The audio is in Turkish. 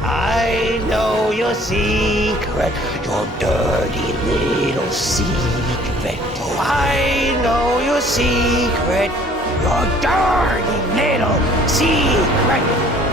I know your secret, your dirty little secret. Oh, I know your secret, your dirty little secret.